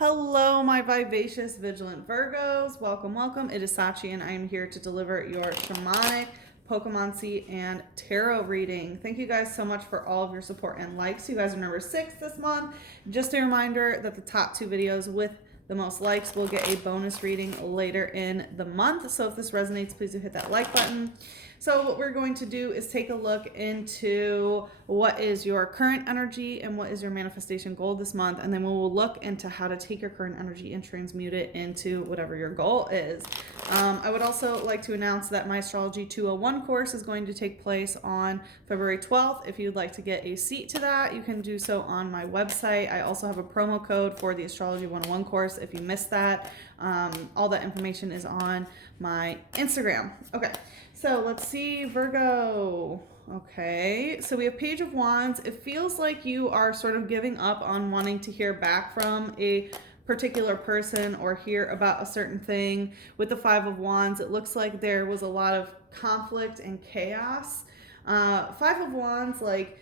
Hello, my vivacious, vigilant Virgos. Welcome, welcome. It is Sachi, and I am here to deliver your Shamanic, Pokémoncy, and Tarot reading. Thank you guys so much for all of your support and likes. You guys are number 6 this month. Just a reminder that the top 2 videos with the most likes will get a bonus reading later in the month. So if this resonates, please do hit that like button. So what we're going to do is take a look into what is your current energy and what is your manifestation goal this month. And then we will look into how to take your current energy and transmute it into whatever your goal is. I would also like to announce that my Astrology 201 course is going to take place on February 12th. If you'd like to get a seat to that, you can do so on my website. I also have a promo code for the Astrology 101 course if you missed that. All that information is on my Instagram. Okay, so let's see, Virgo. Okay, so we have Page of Wands. It feels like you are sort of giving up on wanting to hear back from a particular person or hear about a certain thing. With the Five of Wands, it looks like there was a lot of conflict and chaos. Five of Wands, like,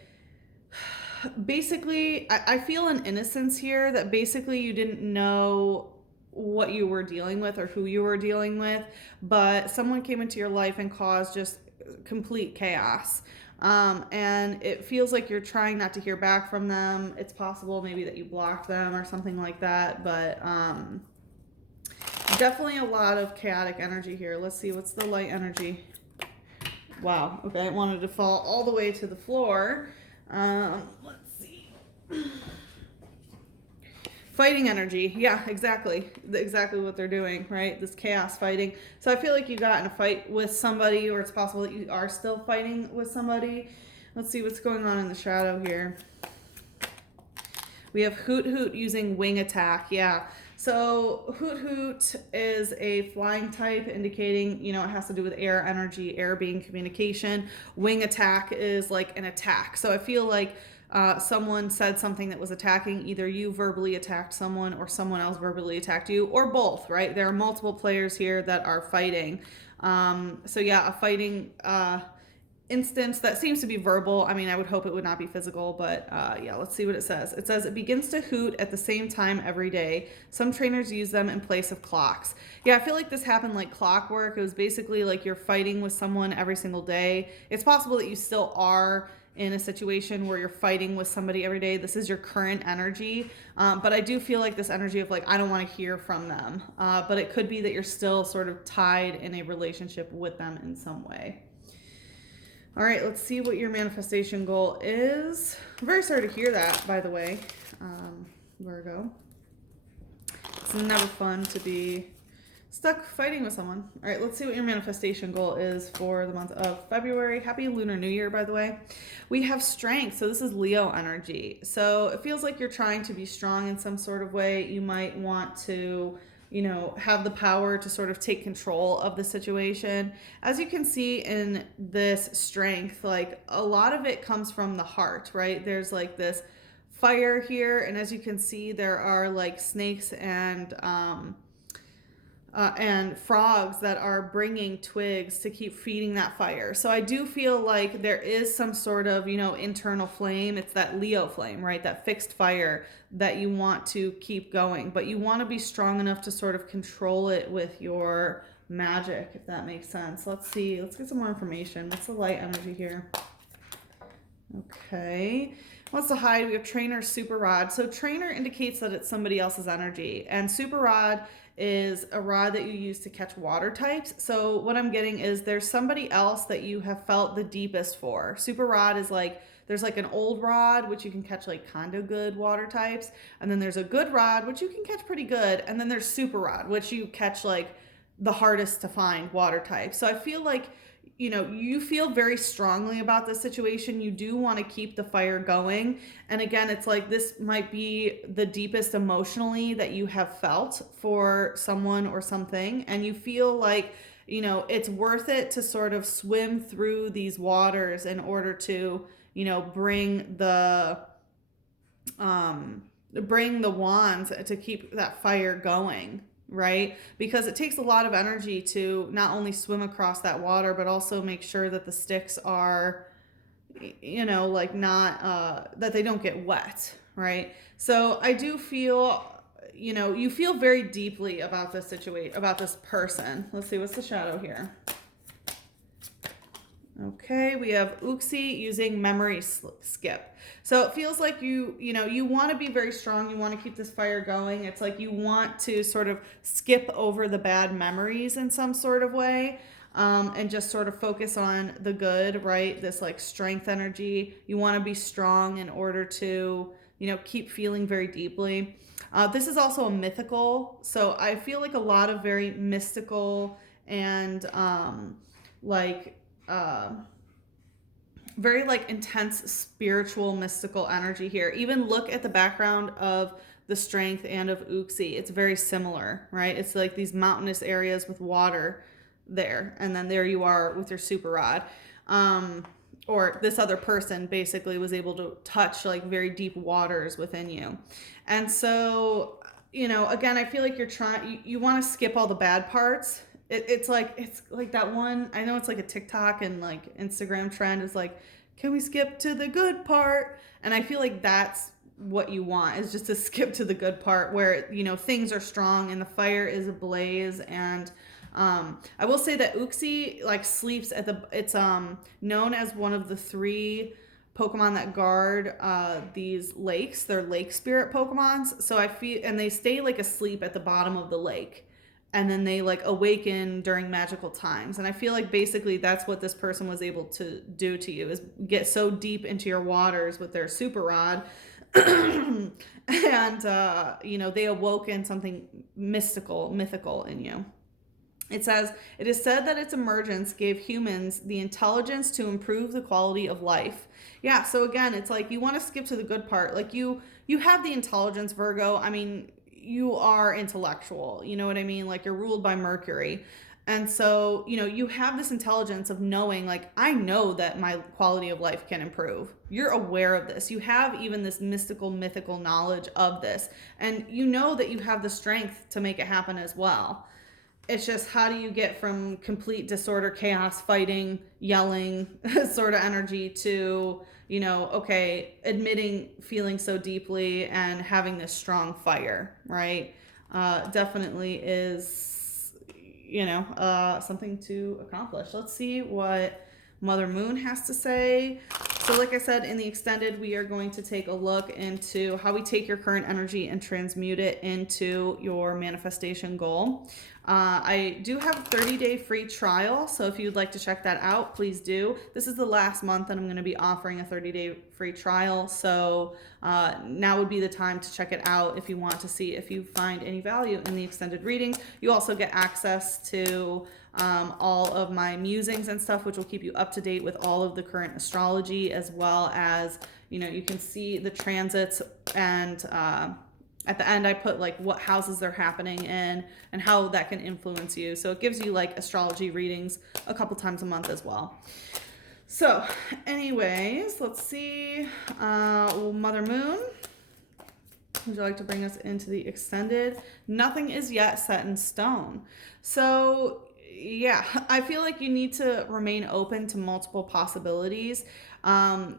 basically, I feel an innocence here that basically you didn't know what you were dealing with or who you were dealing with, but someone came into your life and caused just complete chaos. And it feels like you're trying not to hear back from them. It's possible maybe that you blocked them or something like that, but definitely a lot of chaotic energy here. Let's see, what's the light energy? Wow, okay, I wanted to fall all the way to the floor. Let's see. Fighting energy. Yeah, exactly what they're doing, right? This chaos fighting. So I feel like you got in a fight with somebody, or it's possible that you are still fighting with somebody. Let's see what's going on in the shadow here. We have Hoot Hoot using wing attack. Yeah, so Hoot Hoot is a flying type, indicating, it has to do with air energy, air being communication. Wing attack is like an attack. So I feel like someone said something that was attacking. Either you verbally attacked someone or someone else verbally attacked you, or both, right? There are multiple players here that are fighting. So yeah, a fighting instance that seems to be verbal. I mean, I would hope it would not be physical, but yeah, let's see what it says. It says it begins to hoot at the same time every day. Some trainers use them in place of clocks. Yeah, I feel like this happened like clockwork. It was basically like you're fighting with someone every single day. It's possible that you still are in a situation where you're fighting with somebody every day. This is your current energy, but I do feel like this energy of like, I don't want to hear from them, but it could be that you're still sort of tied in a relationship with them in some way. All right, let's see what your manifestation goal is. I'm very sorry to hear that, by the way, Virgo. It's never fun to be stuck fighting with someone. All right, let's see what your manifestation goal is for the month of February. Happy Lunar New Year, by the way. We have strength, so this is Leo energy. So it feels like you're trying to be strong in some sort of way. You might want to, have the power to sort of take control of the situation. As you can see in this strength, like a lot of it comes from the heart, right? There's like this fire here, and as you can see, there are like snakes and frogs that are bringing twigs to keep feeding that fire. So I do feel like there is some sort of, internal flame. It's that Leo flame, right? That fixed fire that you want to keep going, but you want to be strong enough to sort of control it with your magic, if that makes sense. Let's see. Let's get some more information. What's the light energy here? Okay. What's the hide? We have trainer, super rod. So trainer indicates that it's somebody else's energy, and super rod is a rod that you use to catch water types. So what I'm getting is there's somebody else that you have felt the deepest for. Super rod is like, there's like an old rod, which you can catch like kind of good water types. And then there's a good rod, which you can catch pretty good. And then there's super rod, which you catch like the hardest to find water types. So I feel like, you feel very strongly about this situation. You do want to keep the fire going. And again, it's like this might be the deepest emotionally that you have felt for someone or something. And you feel like, it's worth it to sort of swim through these waters in order to, bring the wands to keep that fire going. Right? Because it takes a lot of energy to not only swim across that water, but also make sure that the sticks are, like not, that they don't get wet. Right? So I do feel, you know, you feel very deeply about this situation, about this person. Let's see, what's the shadow here? Okay, we have Uxie using memory skip. So it feels like you know, you want to be very strong. You want to keep this fire going. It's like you want to sort of skip over the bad memories in some sort of way, and just sort of focus on the good, right? This like strength energy. You want to be strong in order to, you know, keep feeling very deeply. This is also a mythical. So I feel like a lot of very mystical and like very like intense spiritual mystical energy here. Even look at the background of the strength and of Uxie. It's very similar, right? It's like these mountainous areas with water there, and then there you are with your super rod. Or this other person basically was able to touch like very deep waters within you. And so, you know, again, I feel like you're trying, you want to skip all the bad parts. It's like that one, I know it's like a TikTok and like Instagram trend is like, can we skip to the good part? And I feel like that's what you want, is just to skip to the good part where, you know, things are strong and the fire is ablaze. And I will say that Uxie like sleeps at the, it's known as one of the 3 Pokemon that guard these lakes. They're lake spirit Pokemons. So I feel, and they stay like asleep at the bottom of the lake, and then they like awaken during magical times. And I feel like basically that's what this person was able to do to you, is get so deep into your waters with their super rod. And you know, they awoke in something mythical in you. It says, it is said that its emergence gave humans the intelligence to improve the quality of life. Yeah, so again, it's like you want to skip to the good part. Like you have the intelligence, Virgo. I mean, you are intellectual, you know what I mean? Like you're ruled by Mercury. And so, you know, you have this intelligence of knowing, like, I know that my quality of life can improve. You're aware of this. You have even this mythical knowledge of this. And you know that you have the strength to make it happen as well. It's just, how do you get from complete disorder, chaos, fighting, yelling sort of energy to, you know, okay, admitting feeling so deeply and having this strong fire, right? Definitely is, you know, something to accomplish. Let's see what Mother Moon has to say. So like I said, in the extended, we are going to take a look into how we take your current energy and transmute it into your manifestation goal. I do have a 30-day free trial, so if you'd like to check that out, please do. This is the last month that I'm going to be offering a 30-day free trial, so now would be the time to check it out if you want to see if you find any value in the extended readings. You also get access to all of my musings and stuff, which will keep you up to date with all of the current astrology, as well as, you know, you can see the transits, and at the end I put like what houses they're happening in and how that can influence you. So it gives you like astrology readings a couple times a month as well. So anyways, let's see. Mother Moon, would you like to bring us into the extended? Nothing is yet set in stone. So yeah, I feel like you need to remain open to multiple possibilities.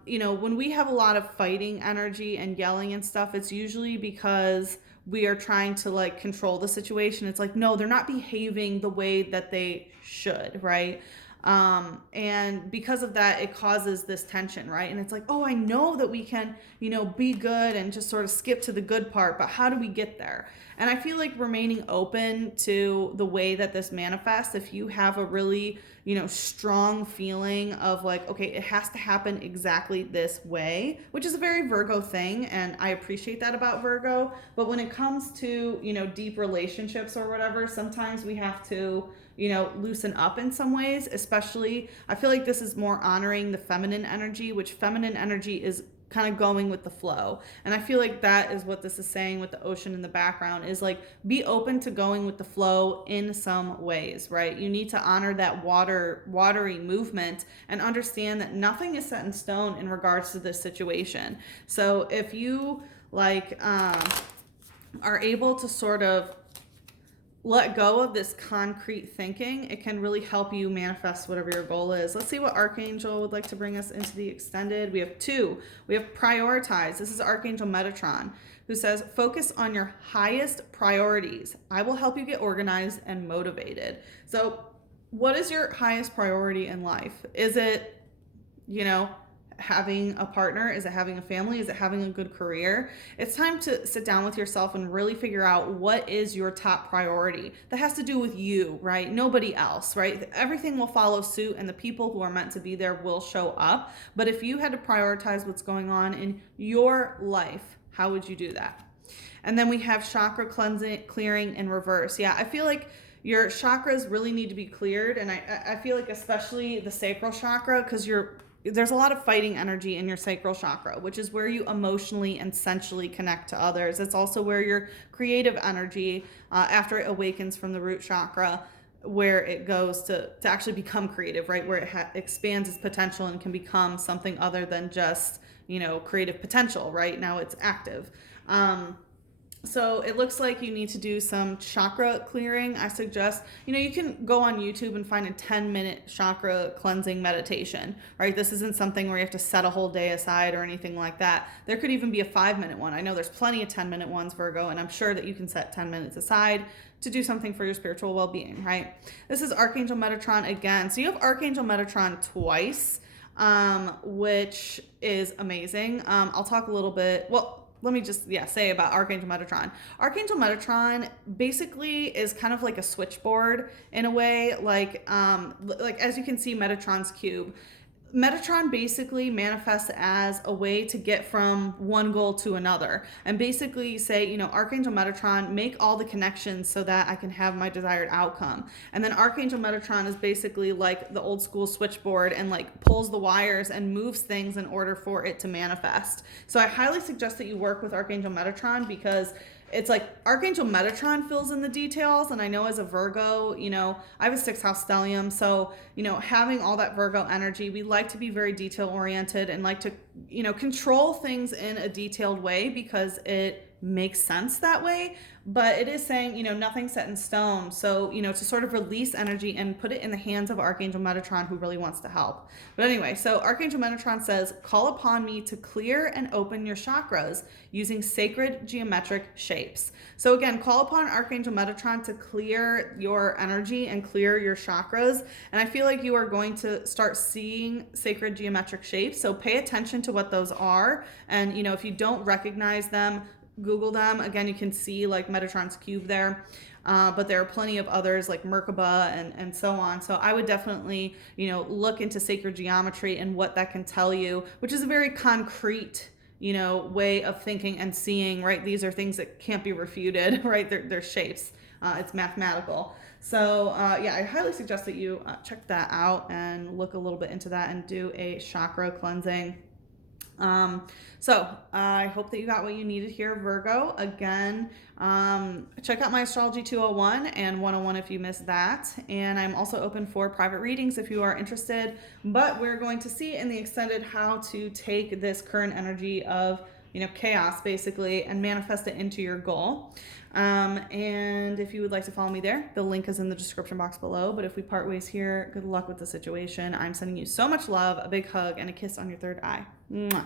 You know, when we have a lot of fighting energy and yelling and stuff, it's usually because we are trying to like control the situation. It's like, no, they're not behaving the way that they should, right? And because of that, it causes this tension, right? And it's like, oh, I know that we can, you know, be good and just sort of skip to the good part, but how do we get there? And I feel like remaining open to the way that this manifests, if you have a really, you know, strong feeling of like, okay, it has to happen exactly this way, which is a very Virgo thing, and I appreciate that about Virgo. But when it comes to, you know, deep relationships or whatever, sometimes we have to, you know, loosen up in some ways. Especially, I feel like this is more honoring the feminine energy, which feminine energy is kind of going with the flow. And I feel like that is what this is saying with the ocean in the background, is like, be open to going with the flow in some ways, right? You need to honor that watery movement and understand that nothing is set in stone in regards to this situation. So if you like are able to sort of let go of this concrete thinking, it can really help you manifest whatever your goal is. Let's see what Archangel would like to bring us into the extended. We have two. We have prioritize. This is Archangel Metatron, who says, focus on your highest priorities. I will help you get organized and motivated. So what is your highest priority in life? Is it, you know, having a partner? Is it having a family? Is it having a good career? It's time to sit down with yourself and really figure out what is your top priority. That has to do with you, right? Nobody else, right? Everything will follow suit and the people who are meant to be there will show up. But if you had to prioritize what's going on in your life, how would you do that? And then we have chakra cleansing, clearing in reverse. Yeah, I feel like your chakras really need to be cleared. And I feel like especially the sacral chakra, because there's a lot of fighting energy in your sacral chakra, which is where you emotionally and sensually connect to others. It's also where your creative energy, after it awakens from the root chakra, where it goes to actually become creative, right? Where it expands its potential and can become something other than just, creative potential, right? Now it's active. So it looks like you need to do some chakra clearing. I suggest, you can go on YouTube and find a 10-minute chakra cleansing meditation, right? This isn't something where you have to set a whole day aside or anything like that. There could even be a 5-minute one. I know there's plenty of 10-minute ones, Virgo, and I'm sure that you can set 10 minutes aside to do something for your spiritual well-being, right? This is Archangel Metatron again. So you have Archangel Metatron twice, which is amazing. I'll talk a little bit, let me just say about Archangel Metatron. Archangel Metatron basically is kind of like a switchboard in a way, like as you can see Metatron's cube. Metatron basically manifests as a way to get from one goal to another, and basically say, Archangel Metatron, make all the connections so that I can have my desired outcome. And then Archangel Metatron is basically like the old school switchboard and like pulls the wires and moves things in order for it to manifest. So I highly suggest that you work with Archangel Metatron, because it's like Archangel Metatron fills in the details. And I know as a Virgo, I have a 6th house stellium. So, having all that Virgo energy, we like to be very detail oriented and like to, control things in a detailed way because it makes sense that way. But it is saying, nothing's set in stone. So, to sort of release energy and put it in the hands of Archangel Metatron, who really wants to help. But anyway, so Archangel Metatron says, call upon me to clear and open your chakras using sacred geometric shapes. So again, call upon Archangel Metatron to clear your energy and clear your chakras. And I feel like you are going to start seeing sacred geometric shapes. So pay attention to what those are. And, if you don't recognize them, Google them. Again, you can see like Metatron's cube there. But there are plenty of others like Merkaba and so on. So I would definitely, look into sacred geometry and what that can tell you, which is a very concrete, way of thinking and seeing, right? These are things that can't be refuted, right? They're shapes. It's mathematical. So I highly suggest that you check that out and look a little bit into that and do a chakra cleansing. So I hope that you got what you needed here, Virgo. Again, check out my Astrology 201 and 101 if you missed that. And I'm also open for private readings if you are interested. But we're going to see in the extended how to take this current energy of, chaos basically and manifest it into your goal. And if you would like to follow me there, the link is in the description box below. But if we part ways here, good luck with the situation. I'm sending you so much love, a big hug, and a kiss on your third eye. Mwah.